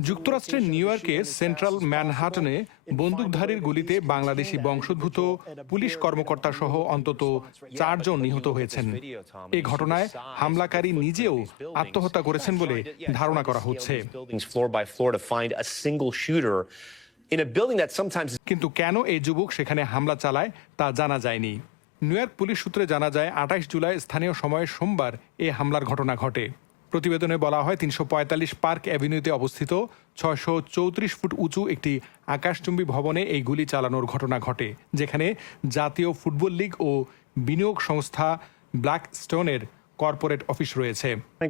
যুক্তরাষ্ট্রের নিউ ইয়র্কে সেন্ট্রাল ম্যানহাটনে বন্দুকধারীর গুলিতে বাংলাদেশি বংশোদ্ভূত পুলিশ কর্মকর্তা সহ অন্তত চারজন নিহত হয়েছেন। এই ঘটনায় হামলাকারী নিজেও আত্মহত্যা করেছেন বলে ধারণা করা হচ্ছে। কিন্তু কেন এই যুবক সেখানে হামলা চালায় তা জানা যায়নি। নিউ ইয়র্ক পুলিশ সূত্রে জানা যায় আঠাশ জুলাই স্থানীয় সময়ে সোমবার এ হামলার ঘটনা ঘটে। প্রতিবেদনে বলা হয় তিনশো পঁয়তাল্লিশ পার্ক অ্যাভিনিউতে অবস্থিত ছয়শো চৌত্রিশ ফুট উঁচু একটি আকাশচুম্বী ভবনে এই গুলি চালানোর ঘটনা ঘটে যেখানে জাতীয় ফুটবল লীগ ও বিনিয়োগ সংস্থা ব্ল্যাক স্টোনের কর্পোরেট অফিস রয়েছে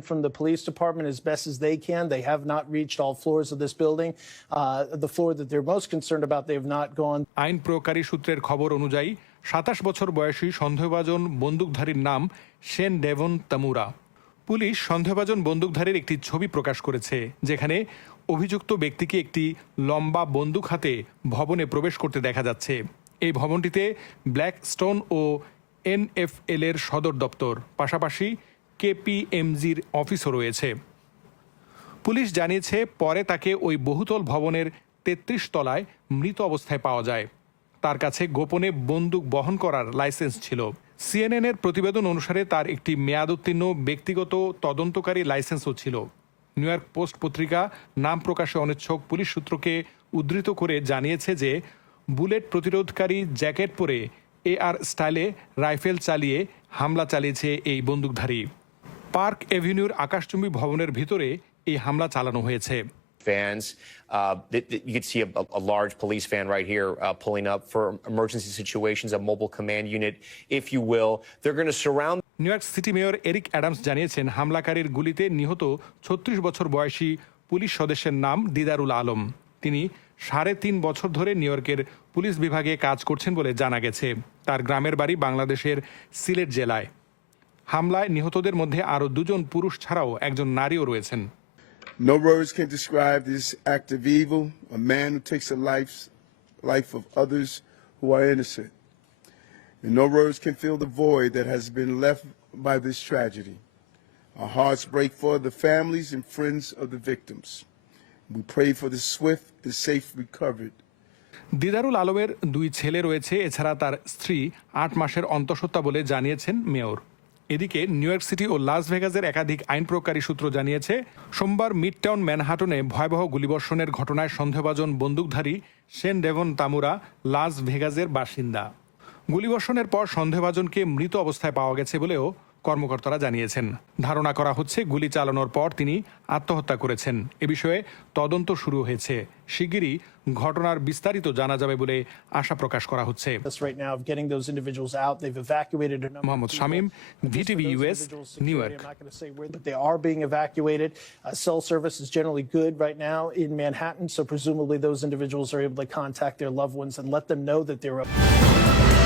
From the police department as best as they can. They have not reached all floors of this building. Uh, the floor that they're most concerned about, they have not gone. আইন প্রয়োগকারী সূত্রের খবর অনুযায়ী সাতাশ বছর বয়সী সন্দেহভাজন বন্দুকধারীর নাম শেন ডেভন তামুরা পুলিশ সন্দেহভাজন বন্দুকধারীর একটি ছবি প্রকাশ করেছে, যেখানে অভিযুক্ত ব্যক্তিকে একটি লম্বা বন্দুক হাতে ভবনে প্রবেশ করতে দেখা যাচ্ছে। এই ভবনটিতে ব্ল্যাক স্টোন ও এনএফএল এর সদর দপ্তর, পাশাপাশি কেপিএমজির অফিসও রয়েছে। পুলিশ জানিয়েছে, পরে তাকে ওই বহুতল ভবনের তেত্রিশ তলায় মৃত অবস্থায় পাওয়া যায়। তার কাছে গোপনে বন্দুক বহন করার লাইসেন্স ছিল। সিএনএন এর প্রতিবেদন অনুসারে তার একটি মেয়াদোত্তীর্ণ ব্যক্তিগত তদন্তকারী লাইসেন্সও ছিল। নিউ ইয়র্ক পোস্ট পত্রিকা নাম প্রকাশে অনিচ্ছক পুলিশ সূত্রকে উদ্ধৃত করে জানিয়েছে যে, বুলেট প্রতিরোধকারী জ্যাকেট পরে এআর স্টাইলে রাইফেল চালিয়ে হামলা চালিয়েছে এই বন্দুকধারী। পার্ক এভিনিউর আকাশচুম্বী ভবনের ভিতরে এই হামলা চালানো হয়েছে। Vans. Uh, th- th- you can see a, a large police van right here uh, pulling up for emergency situations, a mobile command unit, if you will. They're going to surround New York city mayor Eric Adams জানিয়েছেন হামলাকারীর গুলিতে নিহত ছত্রিশ বছর বয়সী police সদস্যের নাম দিদারুল আলম তিনি সাড়ে তিন বছর ধরে নিউ ইয়র্কের পুলিশ বিভাগে কাজ করছেন বলে জানা গেছে তার গ্রামের বাড়ি বাংলাদেশের সিলেট জেলায় হামলায় নিহতদের মধ্যে আরও দুজন পুরুষ ছাড়াও একজন নারীও রয়েছেন No words can describe this act of evil, a man who takes the life, life of others who are innocent. And no words can fill the void that has been left by this tragedy. Our hearts break for the families and friends of the victims. We pray for the swift and safe recovery Didarul আলমের দুই ছেলে রয়েছে এছাড়া তার স্ত্রী আট মাসের অন্তঃসত্ত্বা বলে জানিয়েছেন মেয়র এদিকে নিউ ইয়র্ক সিটি ও লাস ভেগাসের একাধিক আইন প্রয়োগকারী সূত্র জানিয়েছে, সোমবার মিডটাউন ম্যানহাটনে ভয়াবহ গুলিবর্ষণের ঘটনায় সন্দেহভাজন বন্দুকধারী সেন ডেভন তামুরা, লাস ভেগাসের বাসিন্দা। গুলিবর্ষণের পর সন্দেহভাজনকে মৃত অবস্থায় পাওয়া গেছে বলেও কর্মকর্তারা জানিয়েছেন ধারণা করা হচ্ছে গুলি চালানোর পর তিনি আত্মহত্যা করেছেন এ বিষয়ে তদন্ত শুরু হয়েছে শিগগিরই ঘটনার বিস্তারিত জানা যাবে বলে আশা প্রকাশ করা হচ্ছে Mohammad. Shamim, Uh, are being evacuated. Uh, cell service is generally good right now in Manhattan, so presumably those individuals are able to contact their loved ones and let them know that they're.